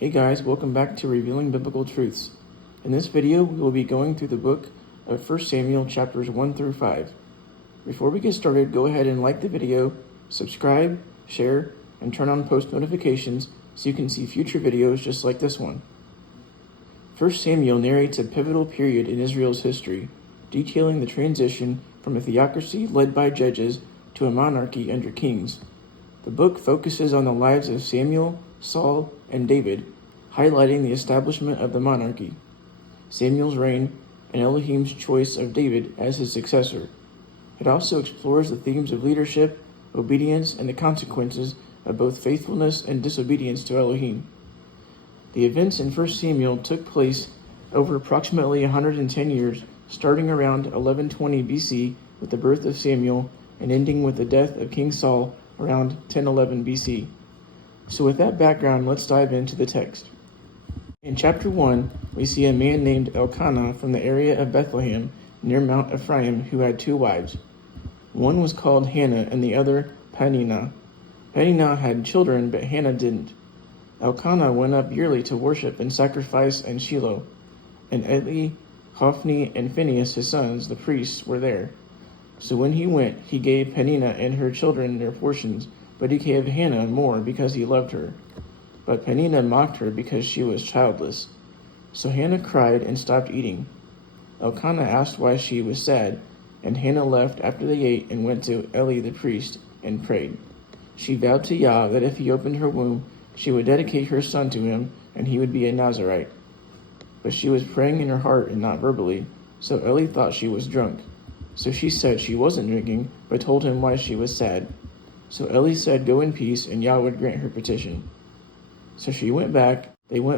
Hey guys, welcome back to Revealing Biblical Truths. In this video, we will be going through the book of 1 Samuel chapters 1 through 5. Before we get started, go ahead and like the video, subscribe, share, and turn on post notifications so you can see future videos just like this one. 1 Samuel narrates a pivotal period in Israel's history, detailing the transition from a theocracy led by judges to a monarchy under kings. The book focuses on the lives of Samuel, Saul, and David, highlighting the establishment of the monarchy, Samuel's reign, and Elohim's choice of David as his successor. It also explores the themes of leadership, obedience, and the consequences of both faithfulness and disobedience to Elohim. The events in 1 Samuel took place over approximately 110 years, starting around 1120 BC with the birth of Samuel and ending with the death of King Saul around 1011 BC. So with that background, let's dive into the text. In chapter 1, we see a man named Elkanah from the area of Bethlehem near Mount Ephraim who had two wives. One was called Hannah and the other Peninnah. Peninnah had children, but Hannah didn't. Elkanah went up yearly to worship and sacrifice in Shiloh, and Eli, Hophni, and Phinehas, his sons, the priests, were there. So when he went, he gave Peninnah and her children their portions, but he gave Hannah more because he loved her. But Peninnah mocked her because she was childless. So Hannah cried and stopped eating. Elkanah asked why she was sad, and Hannah left after they ate and went to Eli the priest and prayed. She vowed to Yah that if he opened her womb, she would dedicate her son to him, and he would be a Nazirite. But she was praying in her heart and not verbally, so Eli thought she was drunk. So she said she wasn't drinking, but told him why she was sad. So Eli said, "Go in peace, and Yah would grant her petition." So they went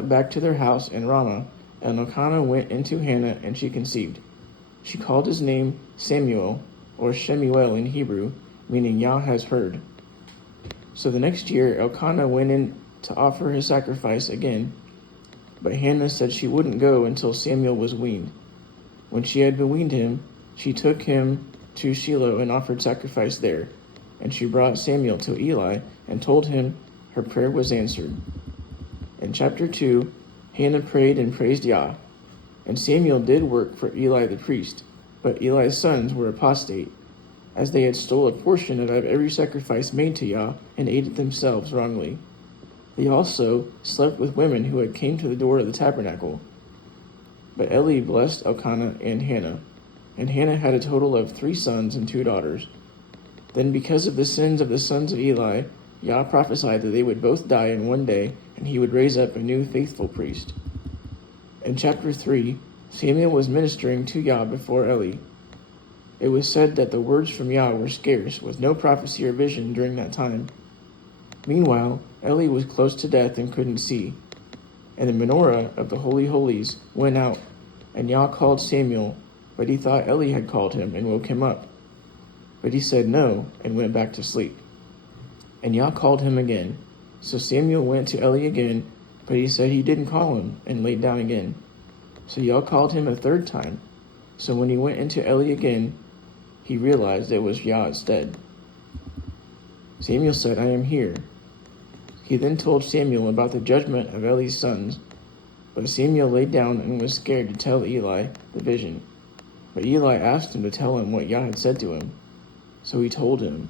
back to their house in Ramah, and Elkanah went into Hannah, and she conceived. She called his name Samuel, or Shemuel in Hebrew, meaning Yah has heard. So the next year Elkanah went in to offer his sacrifice again, but Hannah said she wouldn't go until Samuel was weaned. When she had weaned him, she took him to Shiloh and offered sacrifice there. And she brought Samuel to Eli and told him her prayer was answered. In chapter 2, Hannah prayed and praised Yah. And Samuel did work for Eli the priest, but Eli's sons were apostate, as they had stole a portion of every sacrifice made to Yah and ate it themselves wrongly. They also slept with women who had came to the door of the tabernacle. But Eli blessed Elkanah and Hannah had a total of 3 sons and 2 daughters. Then because of the sins of the sons of Eli, Yah prophesied that they would both die in one day, and he would raise up a new faithful priest. In chapter 3, Samuel was ministering to Yah before Eli. It was said that the words from Yah were scarce, with no prophecy or vision during that time. Meanwhile, Eli was close to death and couldn't see. And the menorah of the Holy Holies went out, and Yah called Samuel, but he thought Eli had called him and woke him up. But he said no and went back to sleep. And Yah called him again. So Samuel went to Eli again, but he said he didn't call him and laid down again. So Yah called him a 3rd time. So when he went into Eli again, he realized it was Yah instead. Samuel said, "I am here." He then told Samuel about the judgment of Eli's sons. But Samuel laid down and was scared to tell Eli the vision. But Eli asked him to tell him what Yah had said to him. So he told him,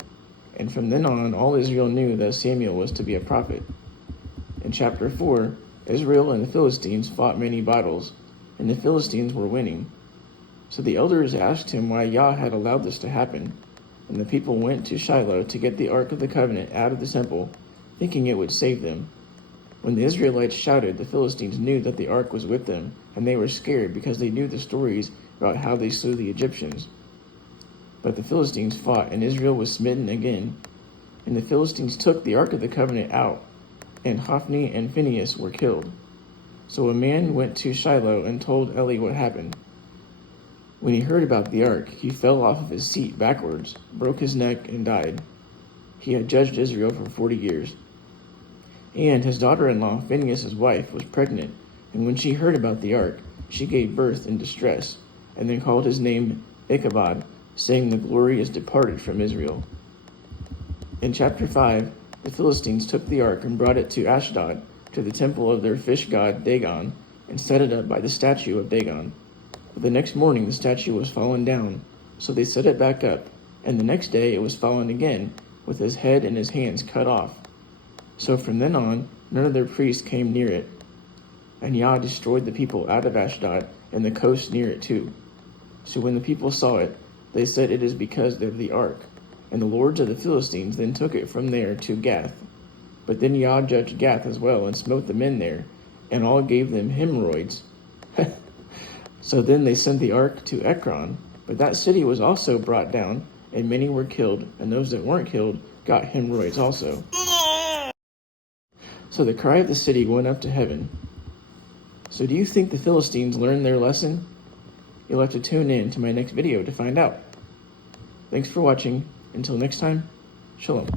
and from then on all Israel knew that Samuel was to be a prophet. In chapter 4, Israel and the Philistines fought many battles, and the Philistines were winning. So the elders asked him why Yah had allowed this to happen, and the people went to Shiloh to get the Ark of the Covenant out of the temple, thinking it would save them. When the Israelites shouted, the Philistines knew that the Ark was with them, and they were scared because they knew the stories about how they slew the Egyptians. But the Philistines fought, and Israel was smitten again. And the Philistines took the Ark of the Covenant out, and Hophni and Phinehas were killed. So a man went to Shiloh and told Eli what happened. When he heard about the Ark, he fell off of his seat backwards, broke his neck, and died. He had judged Israel for 40 years. And his daughter-in-law, Phinehas' wife, was pregnant, and when she heard about the Ark, she gave birth in distress, and then called his name Ichabod, saying, "The glory is departed from Israel." In chapter 5, the Philistines took the ark and brought it to Ashdod, to the temple of their fish god Dagon and set it up by the statue of Dagon. But the next morning the statue was fallen down, so they set it back up, and the next day it was fallen again, with his head and his hands cut off. So from then on, none of their priests came near it. And Yah destroyed the people out of Ashdod and the coast near it too. So when the people saw it, they said, "It is because of the ark." And the lords of the Philistines then took it from there to Gath. But then Yah judged Gath as well, and smote the men there, and all gave them hemorrhoids. So then they sent the ark to Ekron, but that city was also brought down, and many were killed, and those that weren't killed got hemorrhoids also. So the cry of the city went up to heaven. So do you think the Philistines learned their lesson? You'll have to tune in to my next video to find out. Thanks for watching. Until next time, shalom.